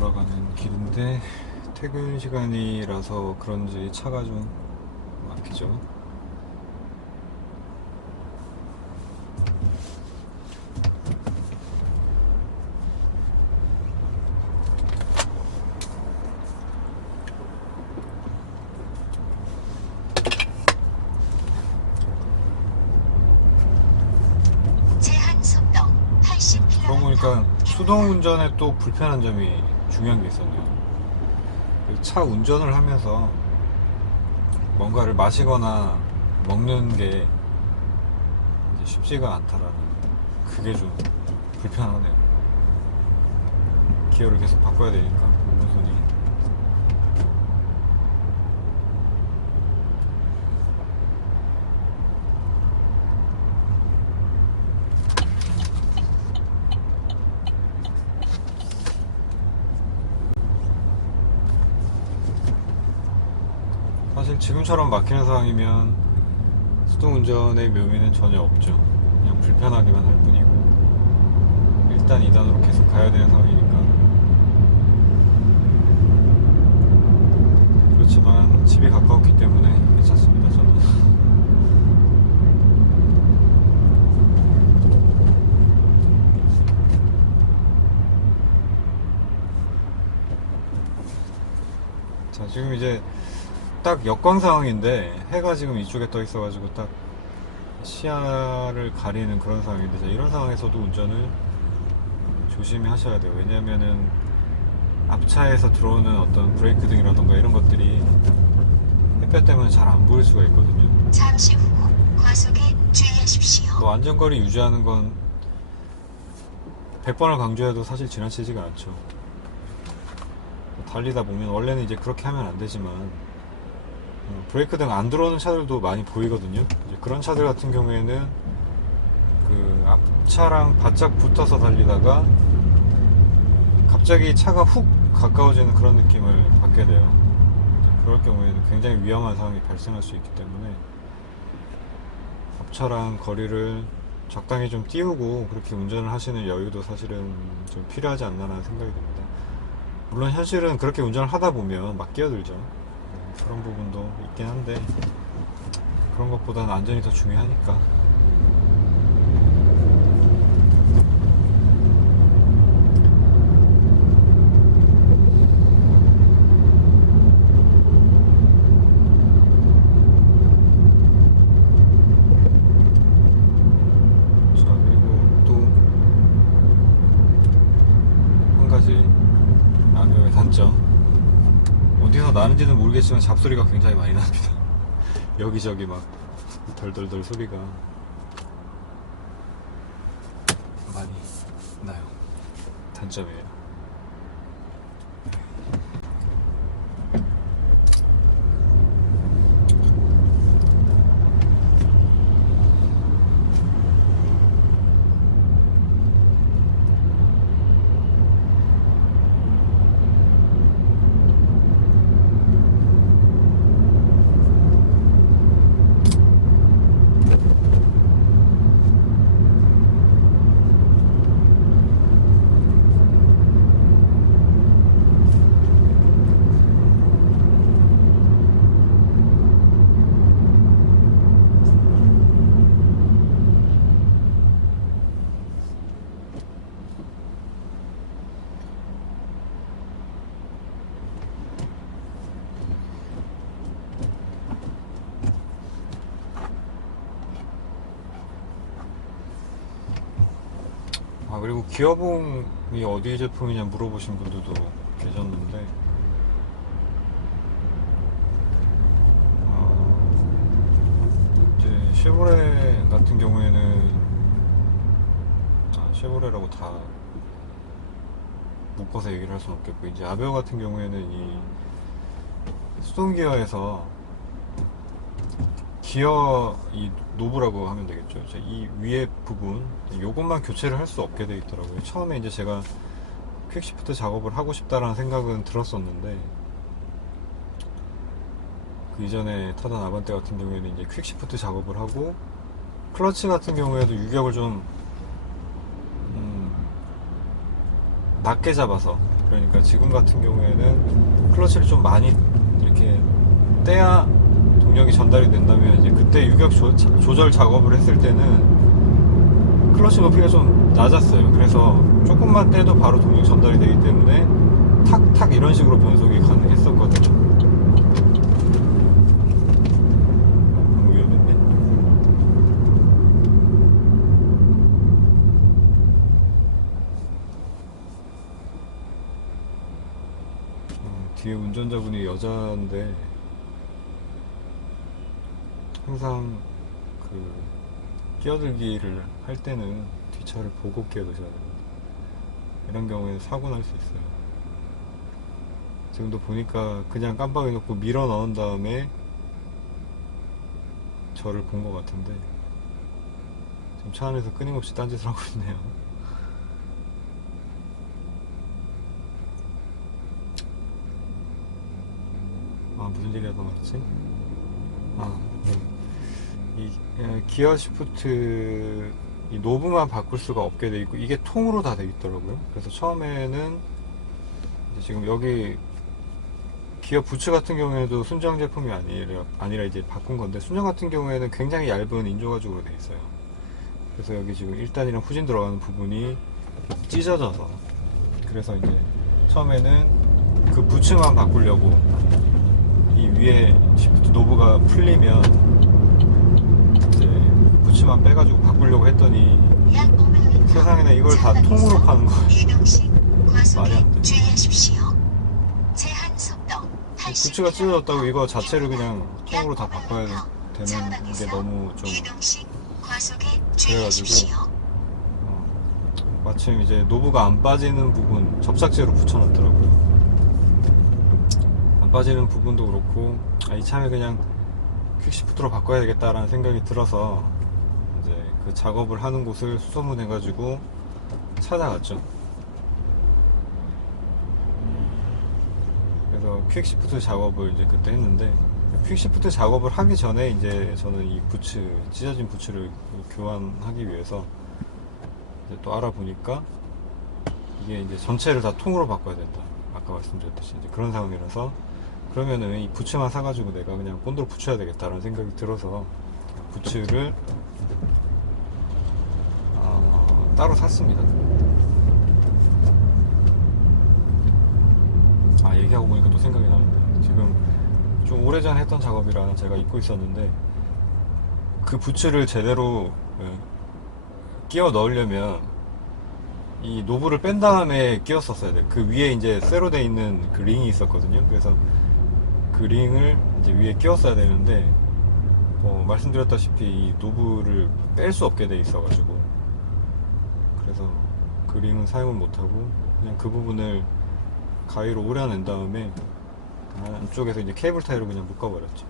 돌아가는 길인데 퇴근 시간이라서 그런지 차가 좀 막히죠. 제한 속도 그러고 보니까 80km. 수동 운전에 또 불편한 점이 중요한 게 있었네요. 차 운전을 하면서 뭔가를 마시거나 먹는 게 이제 쉽지가 않다라는, 그게 좀 불편하네요. 기어를 계속 바꿔야 되니까 오른손이. 사실 지금처럼 막히는 상황이면 수동 운전의 묘미는 전혀 없죠. 그냥 불편하기만 할 뿐이고, 1단 2단으로 계속 가야 되는 상황이니까. 그렇지만 집이 가까웠기 때문에 괜찮습니다, 저는. 자, 지금 이제 딱 역광 상황인데 해가 지금 이쪽에 떠 있어가지고 딱 시야를 가리는 그런 상황인데, 자, 이런 상황에서도 운전을 조심히 하셔야 돼요. 왜냐면은 앞차에서 들어오는 어떤 브레이크 등이라던가 이런 것들이 햇볕 때문에 잘 안 보일 수가 있거든요. 잠시 후 과속에 주의하십시오. 뭐 안전거리 유지하는 건 100번을 강조해도 사실 지나치지가 않죠. 달리다 보면 원래는 이제 그렇게 하면 안 되지만 브레이크 등 안 들어오는 차들도 많이 보이거든요. 이제 그런 차들 같은 경우에는 그 앞차랑 바짝 붙어서 달리다가 갑자기 차가 훅 가까워지는 그런 느낌을 받게 돼요. 그럴 경우에는 굉장히 위험한 상황이 발생할 수 있기 때문에 앞차랑 거리를 적당히 좀 띄우고 그렇게 운전을 하시는 여유도 사실은 좀 필요하지 않나라는 생각이 듭니다. 물론 현실은 그렇게 운전을 하다 보면 막 끼어들죠. 그런 부분도 있긴 한데 그런 것보다는 안전이 더 중요하니까. 자, 그리고 또 한 가지 악용의 단점, 어디서 나는지는 모르겠지만 잡소리가 굉장히 많이 납니다. 여기저기 막 덜덜덜 소리가 많이 나요. 단점이에요. 아, 그리고 기어봉이 어디 제품이냐 물어보신 분들도 계셨는데, 이제 쉐보레 같은 경우에는, 쉐보레라고 다 묶어서 얘기를 할 수는 없겠고, 이제 아베오 같은 경우에는 이 수동 기어에서 기어 이 노브라고 하면 되겠죠. 이 위에 부분 요것만 교체를 할 수 없게 돼 있더라고요. 처음에 이제 제가 퀵시프트 작업을 하고 싶다라는 생각은 들었었는데, 그 이전에 타던 아반떼 같은 경우에는 이제 퀵시프트 작업을 하고 클러치 같은 경우에도 유격을 좀 낮게 잡아서, 그러니까 지금 같은 경우에는 클러치를 좀 많이 이렇게 떼야 동력이 전달이 된다면, 이제 그때 유격 조절 작업을 했을 때는 클러치 높이가 좀 낮았어요. 그래서 조금만 떼도 바로 동력이 전달이 되기 때문에 탁탁 이런 식으로 변속이 가능했었거든요. 너무 위험했네. 뒤에 운전자분이 여자인데 항상 그 끼어들기를 할 때는 뒷차를 보고 끼어드셔야 됩니다. 이런 경우에 사고 날 수 있어요. 지금도 보니까 그냥 깜빡이 놓고 밀어 넣은 다음에 저를 본 것 같은데, 지금 차 안에서 끊임없이 딴짓을 하고 있네요. 아, 무슨 얘기 하다 말았지? 아, 네. 이 기어 시프트 이 노브만 바꿀 수가 없게 돼 있고, 이게 통으로 다 돼 있더라고요. 그래서 처음에는 이제 지금 여기 기어 부츠 같은 경우에도 순정 제품이 아니라 이제 바꾼 건데, 순정 같은 경우에는 굉장히 얇은 인조 가죽으로 돼 있어요. 그래서 여기 지금 1단이랑 후진 들어가는 부분이 찢어져서, 그래서 이제 처음에는 그 부츠만 바꾸려고 이 위에 시프트 노브가 풀리면 이제 부츠만 빼가지고 바꾸려고 했더니, 약 500m 세상에나 이걸 다 통으로 파는 거예요. 이동식 말이 과속에 안 돼. 주의하십시오. 제한 속도 부츠가 찢어졌다고 이거 자체를 그냥 통으로 다 바꿔야 되는 게 너무 좀 이동식 과속에 그래가지고, 주의하십시오. 마침 이제 노브가 안 빠지는 부분 접착제로 붙여놨더라고요. 안 빠지는 부분도 그렇고, 이 차를 그냥 퀵시프트로 바꿔야 되겠다라는 생각이 들어서 이제 그 작업을 하는 곳을 수소문해가지고 찾아갔죠. 그래서 퀵시프트 작업을 이제 그때 했는데, 퀵시프트 작업을 하기 전에 이제 저는 이 부츠, 찢어진 부츠를 교환하기 위해서 이제 또 알아보니까 이게 이제 전체를 다 통으로 바꿔야 된다. 아까 말씀드렸듯이 이제 그런 상황이라서, 그러면은 이 부츠만 사가지고 내가 그냥 본드로 붙여야 되겠다라는 생각이 들어서 부츠를 따로 샀습니다. 얘기하고 보니까 또 생각이 나는데, 지금 좀 오래전 했던 작업이라 제가 잊고 있었는데, 그 부츠를 제대로 끼워 넣으려면 이 노브를 뺀 다음에 끼웠었어야 돼요. 그 위에 이제 쇠로 돼 있는 그 링이 있었거든요. 그래서 그 링을 이제 위에 끼웠어야 되는데, 말씀드렸다시피 이 노브를 뺄 수 없게 돼 있어가지고, 그래서 그 링은 사용을 못하고 그냥 그 부분을 가위로 오려낸 다음에 안쪽에서 이제 케이블 타이로 그냥 묶어버렸죠.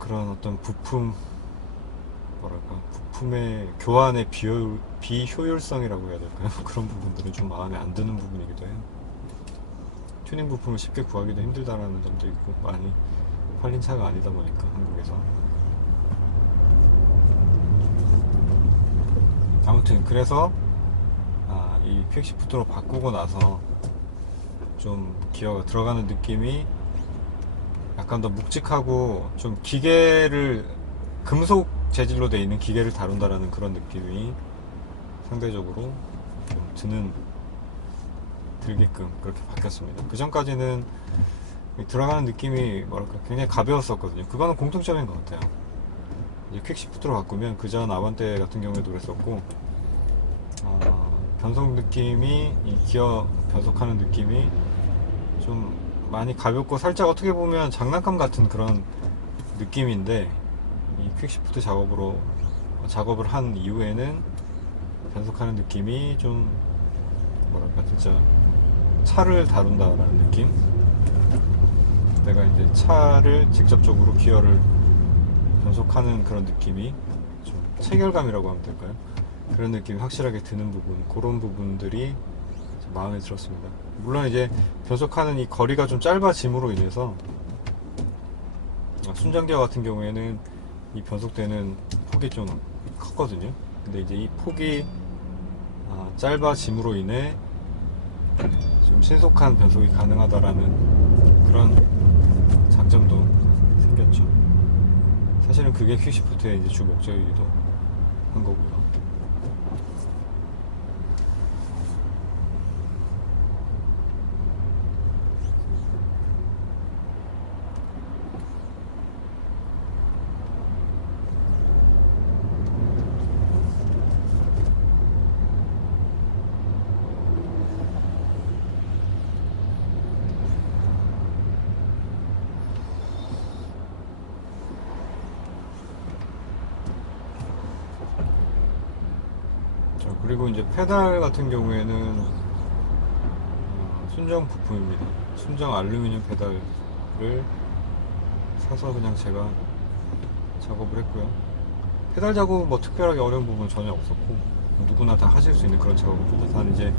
그런 어떤 부품의 교환의 비효율성이라고 해야 될까요? 그런 부분들은 좀 마음에 안 드는 부분이기도 해요. 튜닝 부품을 쉽게 구하기도 힘들다라는 점도 있고, 많이 팔린 차가 아니다 보니까 한국에서. 아무튼 그래서 이 퀵시프트로 바꾸고 나서 좀 기어가 들어가는 느낌이 약간 더 묵직하고, 좀 금속 재질로 되어 있는 기계를 다룬다라는 그런 느낌이 상대적으로 좀 들게끔 그렇게 바뀌었습니다. 그 전까지는 들어가는 느낌이 굉장히 가벼웠었거든요. 그거는 공통점인 것 같아요. 이제 퀵시프트로 바꾸면, 그전 아반떼 같은 경우에도 그랬었고, 변속 느낌이, 이 기어 변속하는 느낌이 좀 많이 가볍고, 살짝 어떻게 보면 장난감 같은 그런 느낌인데, 이 퀵시프트 작업을 한 이후에는 변속하는 느낌이 좀 진짜 차를 다룬다라는 느낌? 내가 이제 차를 직접적으로 기어를 변속하는 그런 느낌이, 좀 체결감이라고 하면 될까요? 그런 느낌이 확실하게 드는 부분, 그런 부분들이 마음에 들었습니다. 물론 이제 변속하는 이 거리가 좀 짧아짐으로 인해서, 순정기어 같은 경우에는 이 변속되는 폭이 좀 컸거든요. 근데 이제 이 폭이 짧아짐으로 인해 좀 신속한 변속이 가능하다라는 그런 장점도 생겼죠. 사실은 그게 퀵시프트의 이제 주 목적이기도 한 거고요. 그리고 이제 페달 같은 경우에는 순정 부품입니다. 순정 알루미늄 페달을 사서 그냥 제가 작업을 했고요. 페달 작업 뭐 특별하게 어려운 부분은 전혀 없었고 누구나 다 하실 수 있는 그런 작업입니다. 단 이제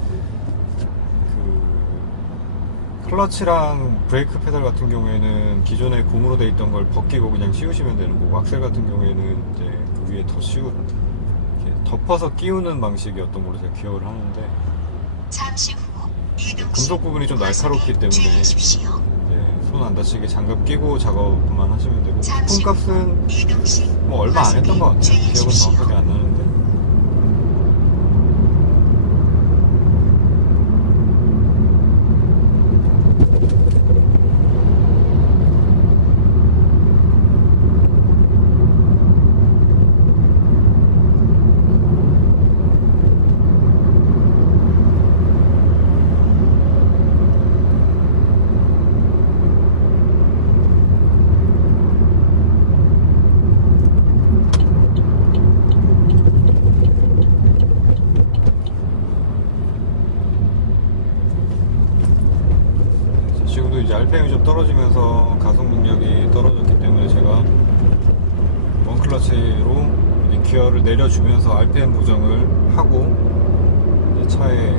그 클러치랑 브레이크 페달 같은 경우에는 기존에 고무로 되어 있던 걸 벗기고 그냥 씌우시면 되는 거고, 악셀 같은 경우에는 이제 그 위에 더 덮어서 끼우는 방식이었던 걸로 제가 기억을 하는데, 잠시 후 이동 시 금속 부분이 좀 날카롭기 때문에 주의하십시오. 손 안 다치게 장갑 끼고 작업만 하시면 되고, 잠시 부품 후 값은 이동 시 뭐 얼마 안 했던 것 같아요. 기억은 주의하십시오. 정확하게 안 나는데. 지금도 이제 RPM이 좀 떨어지면서 가속 능력이 떨어졌기 때문에 제가 원클러치로 이제 기어를 내려주면서 RPM 보정을 하고 이제 차에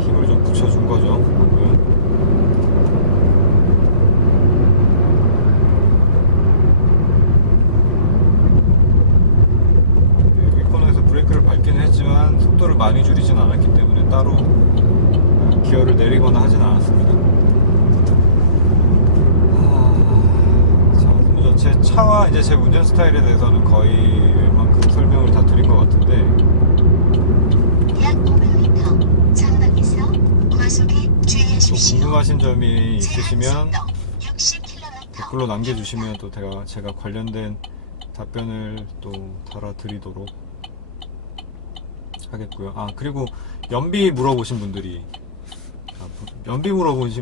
힘을 좀 붙여준 거죠. 방금. 윗코너에서 브레이크를 밟기는 했지만 속도를 많이 줄이진 않았기 때문에 따로 기어를 내리거나 하진 않았습니다. 제 차와 이제 제 운전 스타일에 대해서는 거의 웬만큼 설명을 다 드린 것 같은데, 약 500m 장막에서 과속에 또 주의하십시오. 궁금하신 점이 있으시면 제한 속도 60km. 댓글로 남겨주시면 또 제가 관련된 답변을 또 달아드리도록 하겠고요. 그리고 연비 물어보신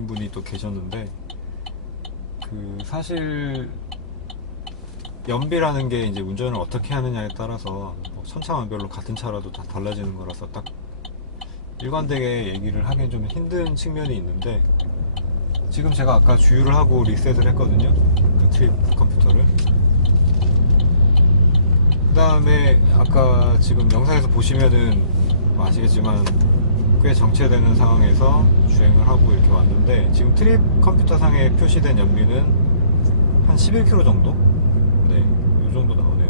분이 또 계셨는데, 그 사실 연비라는 게 이제 운전을 어떻게 하느냐에 따라서 뭐 천차만별로 같은 차라도 다 달라지는 거라서 딱 일관되게 얘기를 하기엔 좀 힘든 측면이 있는데, 지금 제가 아까 주유를 하고 리셋을 했거든요, 그 트립 컴퓨터를. 그 다음에 아까 지금 영상에서 보시면은 아시겠지만 꽤 정체되는 상황에서 주행을 하고 이렇게 왔는데, 지금 트립 컴퓨터 상에 표시된 연비는 한 11km 정도? 네, 이 정도 나오네요.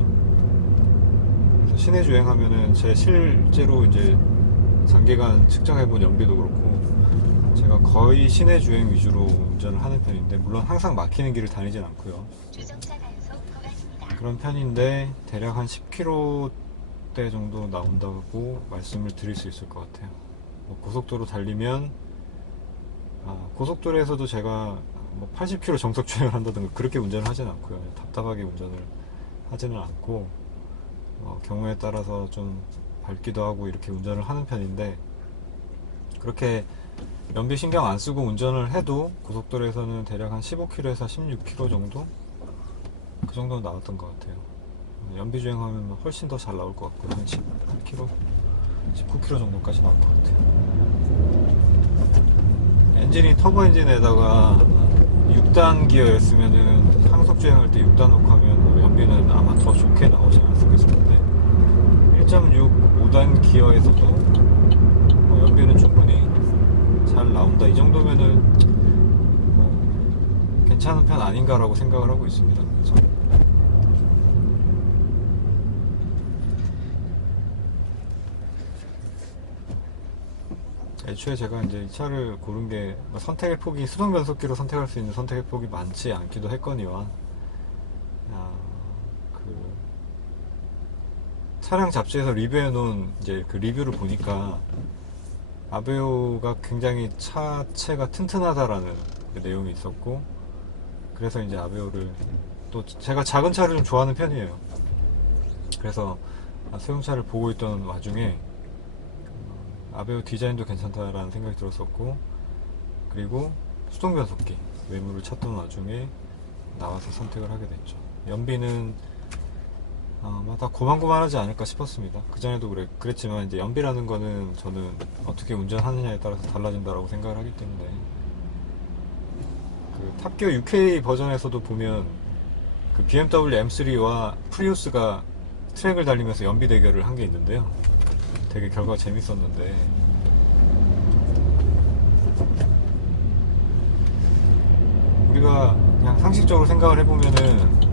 그래서 시내 주행하면은 제 실제로 이제 장기간 측정해본 연비도 그렇고, 제가 거의 시내 주행 위주로 운전을 하는 편인데, 물론 항상 막히는 길을 다니진 않고요. 주정차 단속 구간입니다. 그런 편인데 대략 한 10km대 정도 나온다고 말씀을 드릴 수 있을 것 같아요. 뭐 고속도로 달리면 고속도로에서도 제가 뭐 80km 정속 주행을 한다든가 그렇게 운전을 하진 않고요. 답답하게 운전을 하지는 않고, 경우에 따라서 좀 밟기도 하고 이렇게 운전을 하는 편인데, 그렇게 연비 신경 안 쓰고 운전을 해도 고속도로에서는 대략 한 15km에서 16km 정도? 그 정도 나왔던 것 같아요. 연비 주행하면 훨씬 더 잘 나올 것 같고요. 한 18km, 19km 정도까지 나올 것 같아요. 엔진이 터보 엔진에다가 6단 기어였으면은 상속 주행할 때 6단 놓고 하면 연비는 아마 더 좋게 나오지 않았을까 싶은데, 1.6 5단 기어에서도 연비는 충분히 잘 나온다, 이 정도면은 괜찮은 편 아닌가라고 생각을 하고 있습니다. 저는. 애초에 제가 이제 이 차를 고른 게뭐 선택의 폭이 수동 변속기로 선택할 수 있는 선택의 폭이 많지 않기도 했거니와 그 차량 잡지에서 리뷰해 놓은 이제 그 리뷰를 보니까 아베오가 굉장히 차체가 튼튼하다라는 그 내용이 있었고, 그래서 이제 아베오를, 또 제가 작은 차를 좀 좋아하는 편이에요. 그래서 소형차를 보고 있던 와중에 아베오 디자인도 괜찮다라는 생각이 들었었고, 그리고 수동 변속기 매물을 찾던 와중에 나와서 선택을 하게 됐죠. 연비는 아마 다 고만고만하지 않을까 싶었습니다. 그전에도 그랬지만 이제 연비라는 거는 저는 어떻게 운전하느냐에 따라서 달라진다라고 생각을 하기 때문에, 그 탑기어 UK 버전에서도 보면 그 BMW M3와 프리우스가 트랙을 달리면서 연비 대결을 한 게 있는데요. 되게 결과가 재밌었는데, 우리가 그냥 상식적으로 생각을 해보면은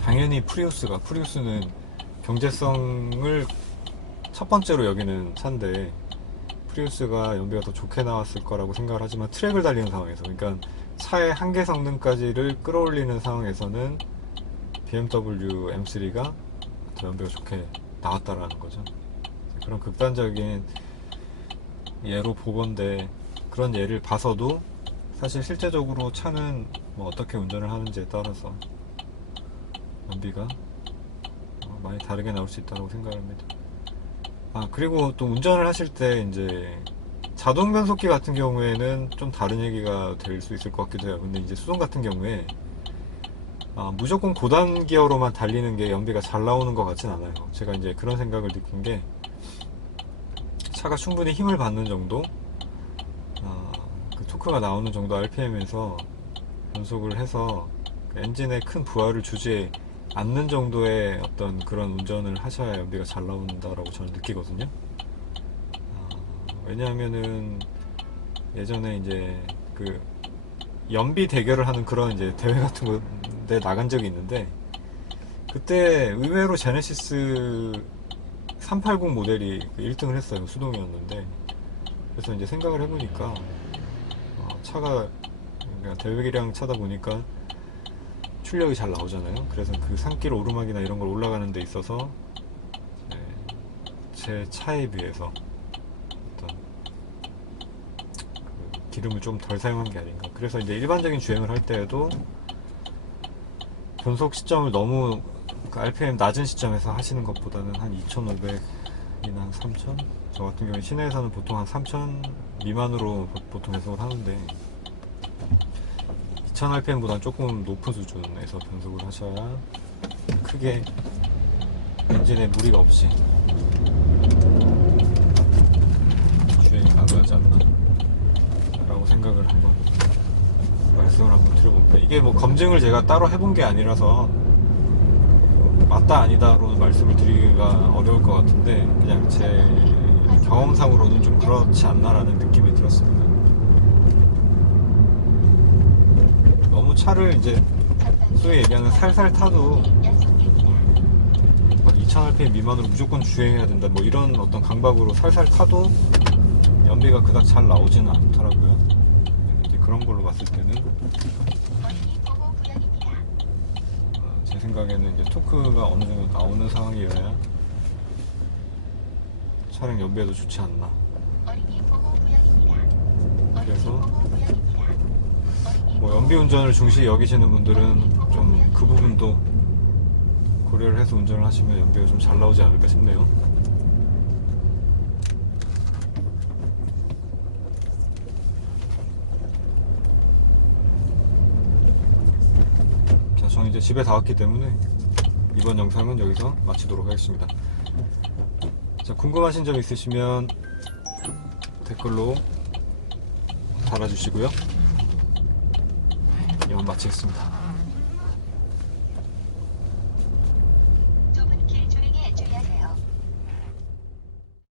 당연히 프리우스는 경제성을 첫 번째로 여기는 차인데, 프리우스가 연비가 더 좋게 나왔을 거라고 생각을 하지만, 트랙을 달리는 상황에서, 그러니까 차의 한계 성능까지를 끌어올리는 상황에서는 BMW M3가 더 연비가 좋게 나왔다라는 거죠. 그런 극단적인 예로 보건데, 그런 예를 봐서도 사실 실제적으로 차는 뭐 어떻게 운전을 하는지에 따라서 연비가 많이 다르게 나올 수 있다고 생각합니다. 그리고 또 운전을 하실 때 이제 자동 변속기 같은 경우에는 좀 다른 얘기가 될 수 있을 것 같기도 해요. 근데 이제 수동 같은 경우에 무조건 고단 기어로만 달리는 게 연비가 잘 나오는 것 같진 않아요. 제가 이제 그런 생각을 느낀 게, 차가 충분히 힘을 받는 정도, 그 토크가 나오는 정도 RPM에서 변속을 해서 그 엔진에 큰 부하를 주지 않는 정도의 어떤 그런 운전을 하셔야 연비가 잘 나온다라고 저는 느끼거든요. 왜냐하면은 예전에 이제 그 연비 대결을 하는 그런 이제 대회 같은 데 나간 적이 있는데, 그때 의외로 제네시스 380 모델이 1등을 했어요. 수동이었는데. 그래서 이제 생각을 해보니까 차가 그러니까 대회기량 차다 보니까 출력이 잘 나오잖아요. 그래서 그 산길 오르막이나 이런 걸 올라가는 데 있어서 제 차에 비해서 어떤 그 기름을 좀 덜 사용한 게 아닌가. 그래서 이제 일반적인 주행을 할 때에도 변속 시점을 너무 그 RPM 낮은 시점에서 하시는 것보다는 한 2,500이나 한 3,000? 저 같은 경우에 시내에서는 보통 한 3,000 미만으로 보통 변속을 하는데, 2000rpm보다 조금 높은 수준에서 변속을 하셔야 크게 엔진에 무리가 없이 주행이 가능하지 않나 라고 생각을 한번 말씀을 한번 드려봅니다. 이게 뭐 검증을 제가 따로 해본 게 아니라서 맞다 아니다로는 말씀을 드리기가 어려울 것 같은데, 그냥 제 경험상으로는 좀 그렇지 않나라는 느낌이 들었습니다. 너무 차를 이제 소위 얘기하는 살살 타도 2000rpm 미만으로 무조건 주행해야 된다, 뭐 이런 어떤 강박으로 살살 타도 연비가 그닥 잘 나오지는 않더라고요. 이제 그런 걸로 봤을 때는 제 생각에는 이제 토크가 어느 정도 나오는 상황이어야 차량 연비에도 좋지 않나. 그래서 뭐 연비 운전을 중시 여기시는 분들은 좀 그 부분도 고려를 해서 운전을 하시면 연비가 좀 잘 나오지 않을까 싶네요. 자, 저는 이제 집에 다 왔기 때문에 이번 영상은 여기서 마치도록 하겠습니다. 자, 궁금하신 점 있으시면 댓글로 달아주시고요. 이만 마치겠습니다.